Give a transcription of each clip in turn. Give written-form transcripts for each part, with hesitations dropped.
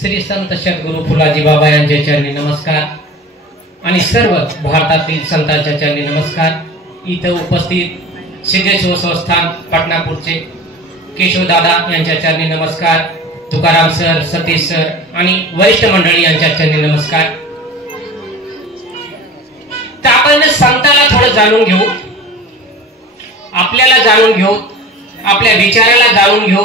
श्री संत सद्गुरू फुलाजी बाबा यांच्या चरणी नमस्कार आणि सर्व भारतातील संतांच्या चरणी नमस्कार। इथं उपस्थित सिद्धेश्वर संस्थान पटनापूरचे केशव दादा यांच्या चरणी नमस्कार, तुकाराम सर, सतीश सर आणि वरिष्ठ मंडळी यांच्या चरणी नमस्कार। तर आपण संताला थोडं जाणून घेऊ, आपल्याला जाणून घेऊ, आपल्या विचाराला जाणून घेऊ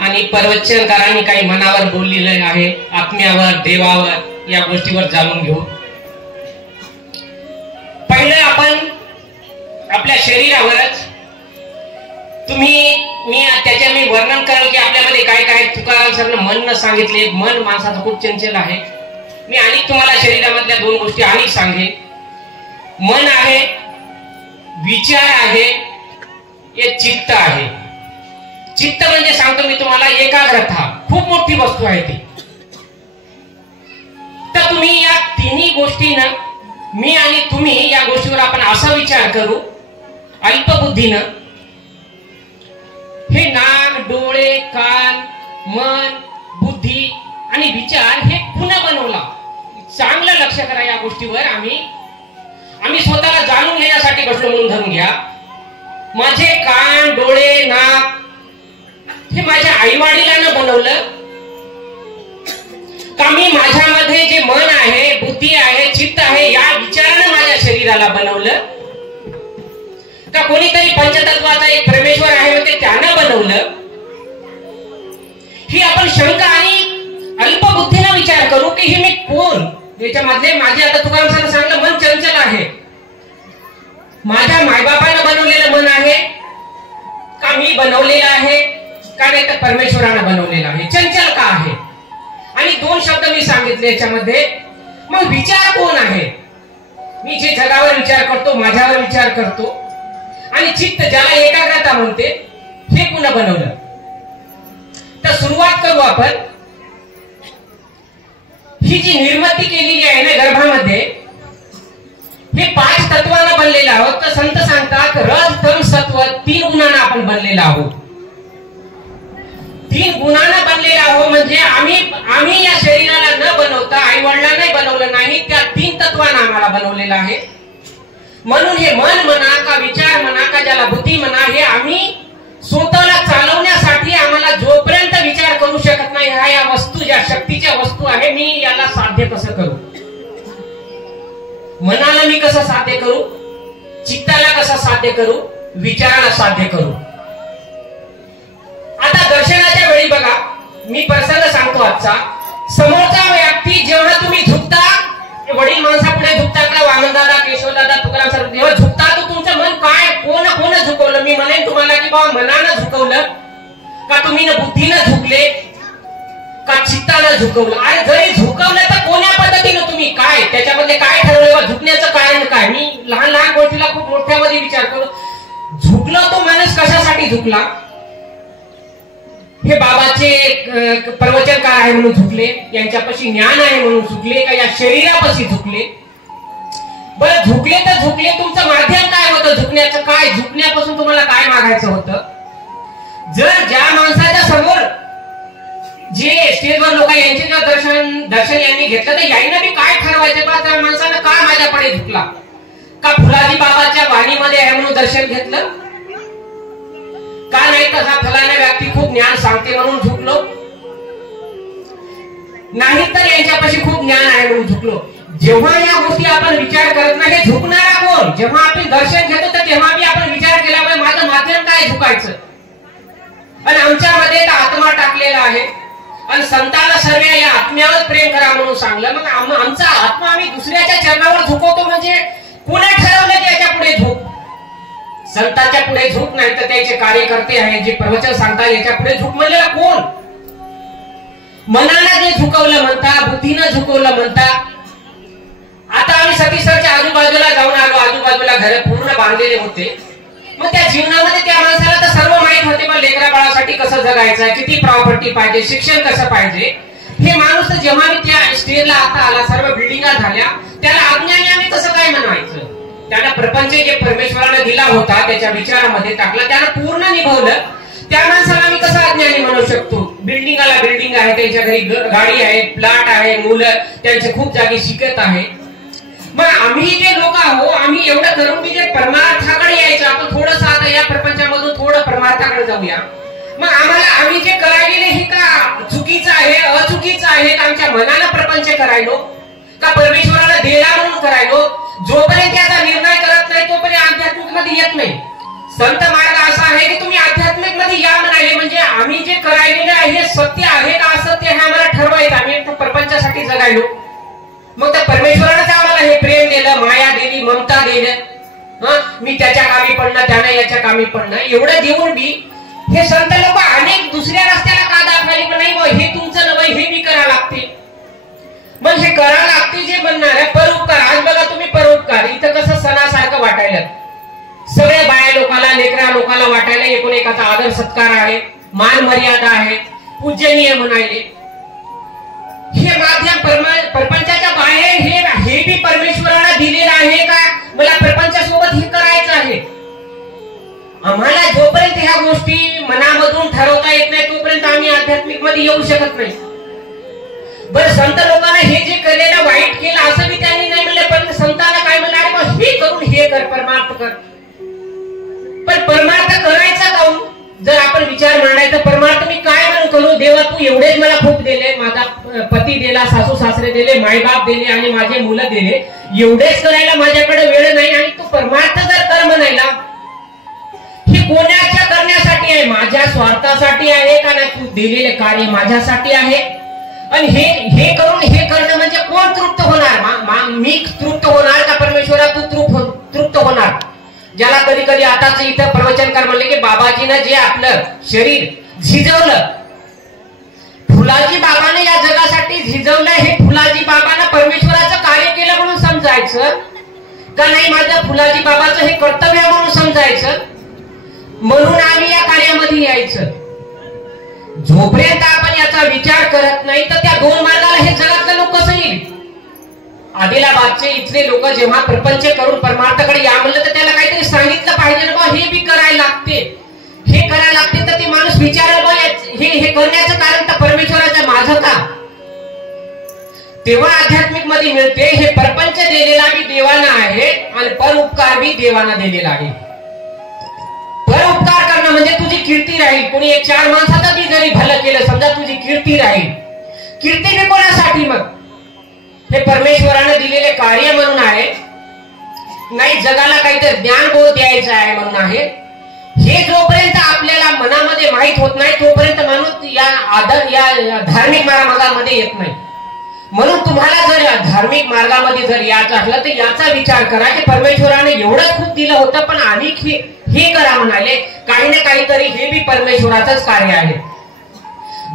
आणि प्रवचनकारांनी काही मनावर बोललेले आहे, आत्म्यावर, देवावर, या गोष्टीवर जाणून घेऊ। पहिले आपण आपल्या शरीरावरच मी वर्णन करेल की आपल्यामध्ये काय काय तुकाराम सरनं मन सांगितले। मन माणसाचं खूप चंचल आहे। मी आणि तुम्हाला शरीरामधल्या दोन गोष्टी आणि सांगेन। मन आहे, विचार आहे, हे चित्त आहे। चित्त म्हणजे सांगतो मी तुम्हाला एकाग्रता, खूप मोठी वस्तू आहे ती। तर तुम्ही या तिन्ही गोष्टीनं, मी आणि तुम्ही या गोष्टीवर आपण असा विचार करू अल्पबुद्धीनं। हे नाक, डोळे, कान, मन, बुद्धी आणि विचार हे पुन्हा बनवला। चांगलं लक्ष करा या गोष्टीवर। आम्ही स्वतःला जाणून घेण्यासाठी बसलो म्हणून धरून घ्या। माझे कान, डोळे, नाक हे माझ्या आई वडिलांना बनवलं का? मी माझ्यामध्ये जे मन आहे, बुद्धी आहे, चित्त आहे, या विचारानं माझ्या शरीराला बनवलं का? कोणीतरी पंचतत्वाचा एक परमेश्वर आहे म्हणजे त्यानं बनवलं? ही आपण शंका आणि अल्पबुद्धीने विचार करू की हे मी कोण? याच्यामध्ये माझे, आता तुकाराम सरांनी सांगितलं, मन चंचल आहे। माझ्या मायबापानं बनवलेलं मन आहे का मी बनवलेलं आहे का? नाही तर परमेश्वरानं बनवलेलं आहे? चंचल का आहे? आणि दोन शब्द मी सांगितले याच्यामध्ये। मग विचार कोण आहे? मी जे जगावर विचार करतो, माझ्यावर विचार करतो, आणि चित्त ज्याला एकाग्रता म्हणते, हे पुन्हा बनवलं। तर सुरुवात करू आपण। ही जी निर्मिती केलेली आहे ना गर्भामध्ये, हे 5 तत्वांना बनलेलं आहोत। तर संत सांगतात रज, तम, सत्व 3 गुणांना आपण बनलेलं आहोत। 3 गुणांना बनलेलं आहोत म्हणजे आम्ही या शरीराला न बनवता, आई वडिलांनाही बनवलं नाही, त्या 3 तत्वांना आम्हाला बनवलेलं आहे। म्हणून हे मन म्हणा का विचार म्हणा का ज्याला बुद्धी म्हणा, हे आम्ही स्वतःला चालवण्यासाठी आम्हाला जोपर्यंत विचार करू शकत नाही, या वस्तू ज्या शक्तीच्या वस्तू आहे, मी याला साध्य कसं करू? मनाला मी कसं साध्य करू? चित्ताला कसं साध्य करू? विचाराला साध्य करू? आता दर्शनाच्या वेळी बघा, मी प्रसंग सांगतो आजचा। समोरचा व्यक्ती जेव्हा तुम्ही झुकता, वडील माणसापुढे झुकता का, वामनदादा, केशवदादा, तुकाराम सर, जेव्हा झुकता तर तुमचं मन काय, कोण झुकवलं? मी म्हणेन तुम्हाला की बाबा मनानं झुकवलं का, तुम्ही बुद्धीनं झुकले का, चित्तानं झुकवलं? अरे जरी झुकवलं तर कोण्या पद्धतीनं तुम्ही, काय त्याच्यामध्ये काय ठरवलं? झुकण्याचं कारण काय? मी लहान लहान गोष्टीला खूप मोठ्यामध्ये विचार करू। झुकला तो माणूस कशासाठी झुकला? हे बाबाचे प्रवचनकार आहे म्हणून झुकले, यांच्यापाशी ज्ञान आहे म्हणून झुकले का, या शरीरापाशी झुकले? बरं झुकले तर झुकले, तुमचं माध्यम काय होतं झुकण्याचं? काय झुकण्यापासून तुम्हाला काय मागायचं होतं? जर ज्या माणसाच्या समोर जे स्टेजवर लोक यांचे दर्शन यांनी घेतलं, तर यांना बी काय ठरवायचं बा, त्या माणसानं काय माझ्याकडे झुकला? का फुलाजी बाबाच्या वाणीमध्ये आहे म्हणून दर्शन घेतलं का? नाही तर हा फलाना व्यक्ती खूप ज्ञान सांगते म्हणून झुकलो? नाही तर यांच्यापाशी खूप ज्ञान आहे म्हणून झुकलो? जेव्हा या गोष्टी आपण विचार करत नाही, हे झुकणारा कोण? जेव्हा आपण दर्शन घेतो तर तेव्हा बी आपण विचार केला पाहिजे, माझं माध्यम काय झुकायचं? आणि आमच्यामध्ये आत्मा टाकलेला आहे आणि संतांना सर्व या आत्म्यावर प्रेम करा म्हणून सांगलं। मग आमचा आत्मा आम्ही दुसऱ्याच्या चरणावर झुकवतो म्हणजे कोणी ठरवलं की याच्या पुढे झुक? संतांच्या पुढे झुक, नाही तर त्याचे कार्यकर्ते आहेत जे प्रवचन सांगतात, याच्या पुढे झुक म्हणलेला कोण? मनाला जे झुकवलं म्हणता, बुद्धीनं झुकवलं म्हणता। आता आम्ही सतीश सरच्या आजूबाजूला जाऊन आलो, आजूबाजूला घर पूर्ण बांधलेले होते। मग त्या जीवनामध्ये त्या माणसाला तर सर्व माहित होते, पण लेकरा बाळासाठी कसं जगायचं, किती प्रॉपर्टी पाहिजे, शिक्षण कसं पाहिजे, हे माणूस जेव्हा मी त्या स्टेजला आता आला, सर्व बिल्डिंगा झाल्या, त्याला अज्ञानी आम्ही कसं काय म्हणायचं? त्याला प्रपंच जे परमेश्वराने दिला होता त्याच्या विचारामध्ये टाकला, त्यानं पूर्ण निभवलं। त्या माणसाला आम्ही कसं अज्ञानी म्हणू शकतो? बिल्डिंग बिल्डिंगाला बिल्डिंग आहे, त्यांच्या घरी गाडी आहे, प्लॉट आहे, मुलं त्यांचे खूप जागी शिकत आहे. मग आम्ही जे लोक आहो, आम्ही एवढं करून की जे परमार्थाकडे यायचं, आपण थोडंसं आता या प्रपंचामधून थोडं परमार्थाकडे जाऊया. मग आम्हाला आम्ही जे करायले हे का चुकीचं आहे, अचुकीचं आहे, आमच्या मनाला प्रपंच करायलो का परमेश्वराला देला म्हणून करायलो, जोपर्यंत त्याचा निर्णय करत नाही तोपर्यंत आध्यात्मिक मध्ये येत नाही. संत मार्ग असा आहे की तुम्ही आध्यात्मिक मध्ये या म्हणाले म्हणजे आम्ही जे करायलेलं आहे हे सत्य आहे का असत्य हे आम्हाला ठरवायचं. आम्ही प्रपंचासाठी जगायलो, मग त्या परमेश्वरानेच आम्हाला हे प्रेम दिलं, माया दिली, ममता दिलं. मी त्याच्या कामी पडणं, त्याने याच्या कामी पडणं, एवढं देऊन बी हे संत लोक अनेक दुसऱ्या रस्त्याला का दाखवायला पण नाही, हे तुमचं नवं, हे मी करा लागते. मग हे करा लागते जे म्हणणार आहे परोपकार. आज बघा तुम्ही परोपकार इथं कसं सणासारखं वाटायला, सगळ्या बाया लोकांना, लेकरा लोकांना वाटायला एकूण एकाचा आदर सत्कार आहे, मान मर्यादा आहे, पूजनीय म्हणायले. हे माध्यम प्रपंचाच्या बाहेर हे बी परमेश्वराला दिलेलं आहे का मला प्रपंचासोबत हे करायचं आहे. आम्हाला जोपर्यंत ह्या गोष्टी मनामधून ठरवता येत नाही तोपर्यंत आम्ही आध्यात्मिक मध्ये येऊ शकत नाही. बरं, संत लोकांना हे जे केलेलं वाईट केलं असं बी त्यांनी नाही म्हणलं, पण संतांना काय म्हणलं, हे करून हे कर, परमार्थ कर. पण परमार्थ करायचा काऊन जर आपण विचार मांडायचा, परमार्थ मी काय म्हणून करू, देवा तू एवढेच मला खूप दिले, माझा पती दिला, सासू सासरे दिले, मायबाप दिले आणि माझे मुलं दिले, एवढेच करायला माझ्याकडे वेळ नाही आणि तू परमार्थ जर कर म्हणायला, हे कोणाच्या करण्यासाठी आहे, माझ्या स्वार्थासाठी आहे का नाही, तू दिलेले कार्य माझ्यासाठी आहे. आणि हे करून हे करणं म्हणजे कोण तृप्त होणार, मी तृप्त होणार का परमेश्वरा तू तृप्त होणार. ज्याला कधी कधी आताच इथं प्रवचनकार म्हणले की बाबाजीनं जे आपलं शरीर झिजवलं, फुलाजी बाबाने या जगासाठी झिजवलं, हे फुलाजी बाबानं परमेश्वराचं कार्य केलं म्हणून समजायचं का नाही, माझं फुलाजी बाबाचं हे कर्तव्य म्हणून समजायचं, म्हणून आम्ही या कार्यामध्ये यायचं. जोपर्यंत आपण याचा विचार करत नाही तर त्या दोन मार्गाला हे जगातलं लोक कसं येईल. आदिलाबादचे इथले लोक जेव्हा प्रपंच करून परमार्थाकडे या म्हणलं तर त्याला काहीतरी सांगितलं पाहिजे ना, हे बी करायला लागते, हे करायला लागते. तर ते माणूस विचारायला हे करण्याचं कारण तर परमेश्वराच्या माझं का, तेव्हा आध्यात्मिक मध्ये मिळते. हे प्रपंच दिलेला बी देवाना आहे आणि परोपकार बी देवाना दिलेला आहे. परोपकार करणं म्हणजे तुझी कीर्ती राहील, कोणी एक चार माणसाचं बी जरी भलं केलं समजा तुझी कीर्ती राहील. कीर्ती बी कोणासाठी, मग हे परमेश्वराने दिलेले कार्य म्हणून आहे, नाही जगाला काहीतरी ज्ञान बोध द्यायचं आहे म्हणून आहे. हे जोपर्यंत आपल्याला मनामध्ये माहित होत नाही तोपर्यंत माणूस या धार्मिक मार्गामध्ये येत नाही. म्हणून तुम्हाला जर धार्मिक मार्गामध्ये जर यायचं असलं तर याचा विचार करा की परमेश्वराने एवढंच खूप दिलं होतं पण आणि हे करा म्हणाले, काही ना काहीतरी हे बी परमेश्वराचंच कार्य आहे.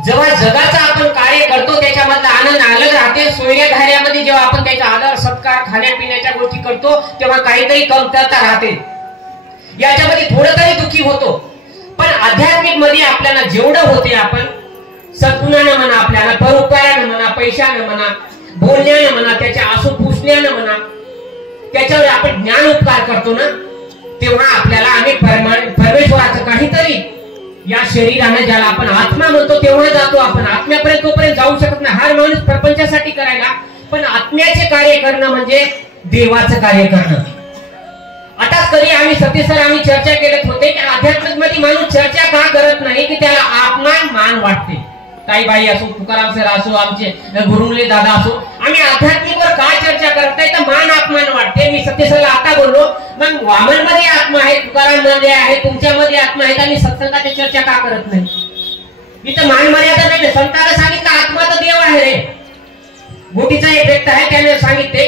जेव्हा जगाचं आपण कार्य करतो त्याच्यामधला आनंद अलग राहते. सोयऱ्या धार्यामध्ये जेव्हा आपण त्याचा आदर सत्कार खाण्यापिण्याच्या गोष्टी करतो तेव्हा काहीतरी कमतरता राहते, याच्यामध्ये थोडं तरी दुःखी होतो. पण आध्यात्मिक मध्ये आपल्याला जेवढं होते आपण सद्गुणानं म्हणा, आपल्याला परोपकारानं म्हणा, पैशानं म्हणा, बोलण्यानं म्हणा, त्याच्या आसू पुसण्यानं म्हणा, त्याच्यावर आपण ज्ञान उपकार करतो ना, तेव्हा आपल्याला आम्ही परमेश्वराचं काहीतरी या शरीराने ज्याला आपण आत्मा म्हणतो तेव्हा जातो. आपण आत्म्यापर्यंत तोपर्यंत जाऊ शकत नाही. हा माणूस प्रपंचासाठी करायला, पण आत्म्याचे कार्य करणं म्हणजे देवाचं कार्य करणं. आताच कधी आम्ही सर आम्ही चर्चा केलेत होते की आध्यात्मिक मध्ये माणूस चर्चा का करत नाही की त्याला अपमान मान वाटते. ताईबाई असो, तुकाराम सर असो, आमचे गुरुले दादा असो, आम्ही आध्यात्मिकवर का चर्चा करत नाही तर मान अपमान वाटते. मी सत्यसरला आता बोललो, मग वामन मध्ये आत्मा आहे, तुकाराम मध्ये आहे, तुमच्यामध्ये आत्मा आहे, आणि सत्संगाची चर्चा का करत नाही. इथं मान मर्यादा नाही. संतांना सांगितलं आत्मा तर देव आहे रे. गोटीचा एक व्यक्ती आहे त्याने सांगितले,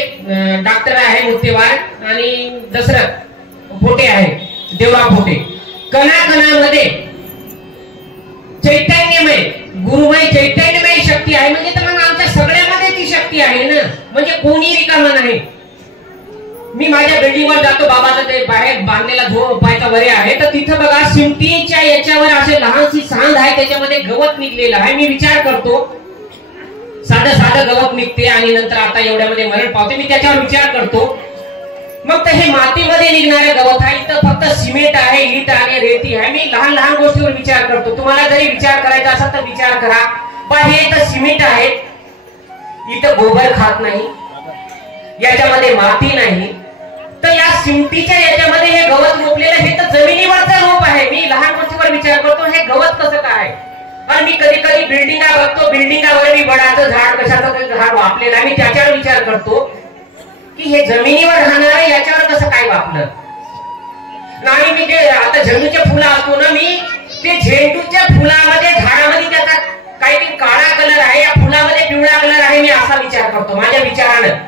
डॉक्टर आहे मुत्तेवार आणि दशरथ फोटे आहे, देवराव फोटे, कणाकणामध्ये चैतन्यमय गुरुमय चैतन्यमय शक्ती आहे. म्हणजे तर मग आमच्या सगळ्यामध्ये ती शक्ती आहे ना, म्हणजे कोणी रिकामा नाही. मी माझ्या बिल्डिंगवर जातो, बाबाचं ते बाहेर बांधलेला झोप पायचा वरे आहे, तर तिथं बघा शिमटीच्या याच्यावर असे लहानशी सांड आहे, त्याच्यामध्ये गवत निघलेलं आहे. मी विचार करतो साधं गवत निघते आणि नंतर आता एवढ्यामध्ये मरण पावते. मी त्याच्यावर विचार करतो मग तर हे मातीमध्ये निघणारे गवत आहे, इथं फक्त सिमेंट आहे, ईट आहे, रेती आहे. मी लहान लहान गोष्टीवर विचार करतो. तुम्हाला जरी विचार करायचा असेल तर विचार करा. पण हे इथं सिमेंट आहे, इथं गोबर खात नाही, याच्यामध्ये माती नाही, तर या सिमटीच्या याच्यामध्ये हे गवत रोपलेलं, हे तर जमिनीवरचं रोप आहे. मी लहान गोष्टीवर विचार करतो, हे गवत कसं काय. आणि मी कधी कधी बिल्डिंगा बघतो, बिल्डिंगावर मी वडाचं झाड, कशाचं तरी झाड वापलेलं आहे. मी त्याच्यावर विचार करतो की हे जमिनीवर राहणार याच्यावर कसं काय वापलं नाही. मी जे आता झेंडूचे फुलं असतो ना, मी ते झेंडूच्या फुलामध्ये झाडामध्ये त्याचा काहीतरी काळा कलर आहे, या फुलामध्ये पिवळा कलर आहे. मी असा विचार करतो माझ्या विचारानं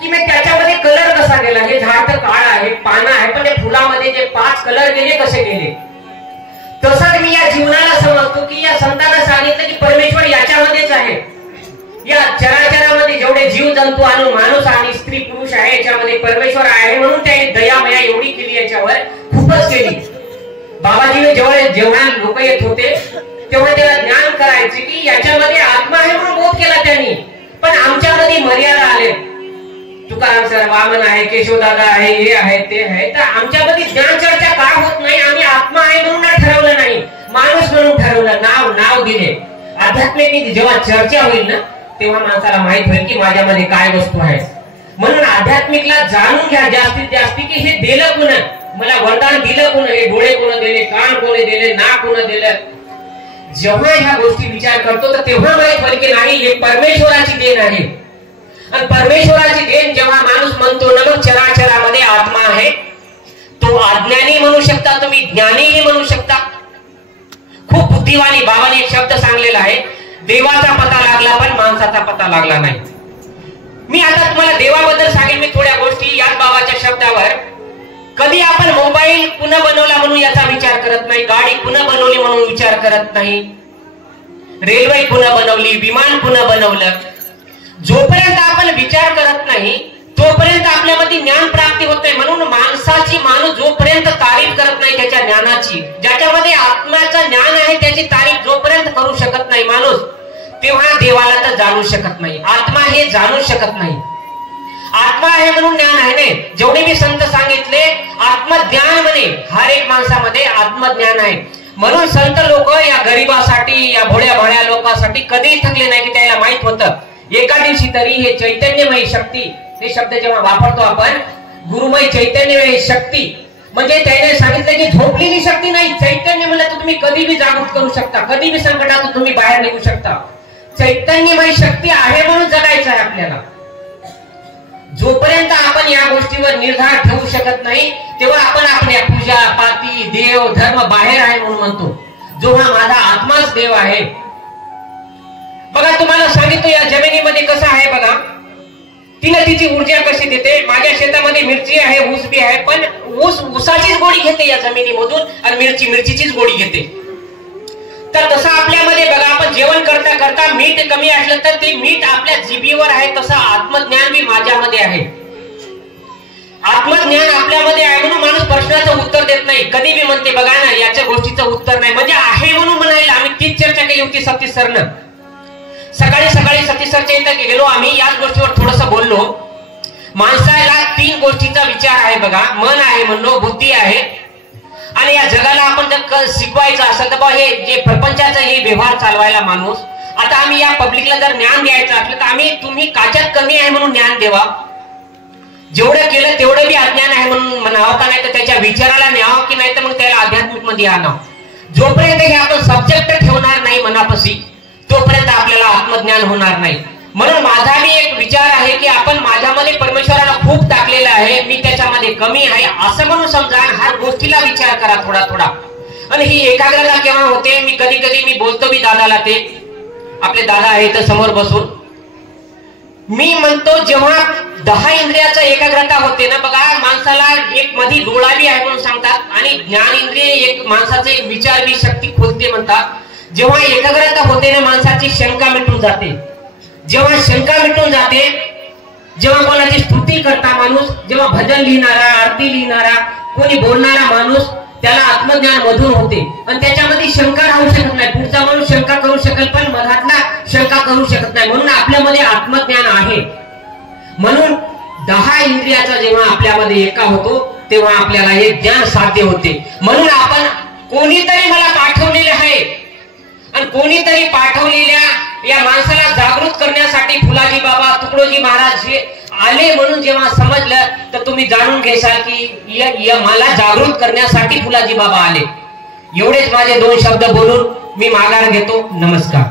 की मी त्याच्यामध्ये कलर कसा गेला. हे झाड तर काळा आहे, पानं आहे, पण त्या फुलामध्ये जे 5 कलर गेले कसे गेले. तसंच मी या जीवनाला समजतो की या संतांना सांगितलं की परमेश्वर याच्यामध्येच आहे. या चराचरामध्ये जेवढे जीव जंतू आणि माणूस आणि स्त्री पुरुष आहे याच्यामध्ये परमेश्वर आहे. म्हणून त्याने दयामया एवढी केली, याच्यावर खूपच केली. बाबाजीने जेव्हा लोक येत होते तेव्हा त्याला ज्ञान करायचे की याच्यामध्ये आत्मा आहे म्हणून बोध केला त्यांनी. पण आमच्यामध्ये मर्यादा आले. तुकाराम सर, वामन आहे, केशवदादा आहे, हे आहे, ते आहे. तर आमच्यामध्ये ज्ञान चर्चा का होत नाही. आम्ही आत्मा आहे म्हणून ठरवलं नाही, माणूस म्हणून ठरवलं, नाव दिले. आध्यात्मिक जेव्हा चर्चा होईल ना तेव्हा माणसाला माहित होईल की माझ्यामध्ये काय वस्तू आहे. म्हणून आध्यात्मिकला जाणून घ्या जास्तीत जास्त की हे दिलं कोण, मला वरदान दिलं कोण, हे डोळे कोण दिले, कान कोण दिले, नाक कोण दिलं. जेव्हा ह्या गोष्टी विचार करतो तर तेव्हा माहित होईल की नाही, हे परमेश्वराची देण आहे. आणि परमेश्वराची देण जेव्हा माणूस म्हणतो ना, मग चराचरामध्ये आत्मा आहे. तो अज्ञानी म्हणू शकता, तुम्ही ज्ञानीही म्हणू शकता. खूप बुद्धिवानी. बाबाने एक शब्द सांगलेला आहे, देवाचा पता लागला पण माणसाचा पता लागला नाही. मी आता तुम्हाला देवाबद्दल सांगेन मी थोड्या गोष्टी याच बाबाच्या शब्दावर. कधी आपण मोबाईल पुन्हा बनवला म्हणून याचा विचार करत नाही, गाडी पुन्हा बनवली म्हणून विचार करत नाही, रेल्वे पुन्हा बनवली, विमान पुन्हा बनवलं. जोपर्यंत आपण विचार करत नाही तोपर्यंत आपल्यामध्ये ज्ञान प्राप्ती होत नाही. म्हणून माणूस जोपर्यंत तारीफ करत नाही त्याच्या ज्ञानाची, ज्याच्यामध्ये आत्म्याचं ज्ञान आहे त्याची तारीफ जोपर्यंत करू शकत नाही माणूस, तेव्हा देवाला तर जाणू शकत नाही. आत्मा हे जाणू शकत नाही. आत्मा आहे म्हणून ज्ञान आहे नाही. जेवढे मी संत सांगितले आत्मज्ञान म्हणे, हर एक माणसामध्ये आत्मज्ञान आहे. म्हणून संत लोक या गरीबासाठी, या भोळ्या लोकांसाठी कधीही थकले नाही की त्याला माहित होतं एका दिवशी तरी हे चैतन्यमयी शक्ती, हे शब्द जेव्हा वापरतो आपण, गुरुमय चैतन्यमयी शक्ती, म्हणजे त्याने सांगितलं की झोपलेली शक्ती नाही. चैतन्य म्हणलं तर तुम्ही कधी बी जागृत करू शकता, कधी बी संकटातून तुम्ही बाहेर निघू शकता. चैतन्यमयी शक्ती आहे म्हणून जगायचं आहे आपल्याला. जोपर्यंत आपण या गोष्टीवर निर्धार ठेवू शकत नाही तेव्हा आपण आपल्या पूजा पाती, देव धर्म बाहेर आहे म्हणून म्हणतो. जो हा माझा आत्माच देव आहे. बघा तुम्हाला सांगितलं या जमिनीमध्ये कसं आहे बघा, तिला तिची ऊर्जा कशी देते. माझ्या शेतामध्ये मिरची आहे, ऊस बी आहे, पण ऊसाचीच गोडी घेते या जमिनीमधून आणि मिरचीचीच गोडी घेते. तर तसं आपल्यामध्ये बघा, आपण जेवण करता करता मीठ कमी असलं तर ते मीठ आपल्या जिभेवर आहे, तसं आत्मज्ञान बी माझ्यामध्ये आहे. आत्मज्ञान आपल्यामध्ये आहे म्हणून माणूस प्रश्नाचं उत्तर देत नाही. कधी बी म्हणते बघा ना याच्या गोष्टीचं उत्तर नाही, म्हणजे आहे म्हणून म्हणायला. आम्ही तीच चर्चा केली होती सतीश सरनं. सकाळी सतीश सरच्या इथं गेलो आम्ही, याच गोष्टीवर थोडस बोललो. माणसाला 3 गोष्टीचा विचार आहे बघा, मन आहे म्हणलो, बुद्धी आहे, आणि या जगाला आपण जर शिकवायचं असेल तर हे जे प्रपंचाचा हे व्यवहार चालवायला माणूस. आता आम्ही या पब्लिकला जर ज्ञान द्यायचं असलं तर तुम्ही काच्यात कमी आहे म्हणून ज्ञान देवा. जेवढं केलं तेवढं बी अज्ञान आहे म्हणून म्हणावं, का नाही तर त्याच्या विचाराला न्यावं, की नाही तर मग त्याला आध्यात्मिक मध्ये आणावं. जोपर्यंत हे आपण सब्जेक्ट ठेवणार नाही मनापाशी तोपर्यंत आपल्याला आत्मज्ञान होणार नाही. म्हणून माझा मी एक विचार आहे की आपण माझ्यामध्ये परमेश्वराला खूप टाकलेला आहे, मी त्याच्यामध्ये कमी आहे असं म्हणून समजा. हर गोष्टीला विचार करा थोडा थोडा. आणि ही एकाग्रता केव्हा होते, मी कधी मी बोलतो बी दादाला, ते आपले दादा आहे तर समोर बसून मी म्हणतो, जेव्हा 10 इंद्रियाचा एकाग्रता होते ना बघा, माणसाला एक मधी डोळा बी आहे म्हणून सांगतात, आणि ज्ञान इंद्रिय एक माणसाचे एक विचार बी शक्ती खोलते म्हणतात. जेव्हा एकाग्रता होते ना माणसाची शंका मिटून जाते. जेव्हा शंका मिटून जाते, जेव्हा कोणाची स्तुती करता माणूस, जेव्हा भजन लिहिणारा, आरती लिहिणारा, कोणी बोलणारा माणूस, त्याला आत्मज्ञान मधून होते आणि त्याच्यामध्ये शंका राहू शकत नाही. पुढचा माणूस शंका करू शकेल पण मधातला शंका करू शकत नाही. म्हणून आपल्यामध्ये आत्मज्ञान आहे. म्हणून 10 इंद्रियाचा जेव्हा आपल्यामध्ये एका होतो तेव्हा आपल्याला हे ज्ञान साध्य होते. म्हणून आपण कोणीतरी मला पाठवलेले आहे आणि कोणीतरी पाठवलेल्या या माणसाला जागृत करण्यासाठी फुलाजी बाबा तुकडोजी महाराज हे आले म्हणून जेव्हा समजलं तर तुम्ही जाणून घेशाल की मला जागृत करण्यासाठी फुलाजी बाबा आले. एवढेच माझे 2 शब्द बोलून मी माघार घेतो. नमस्कार.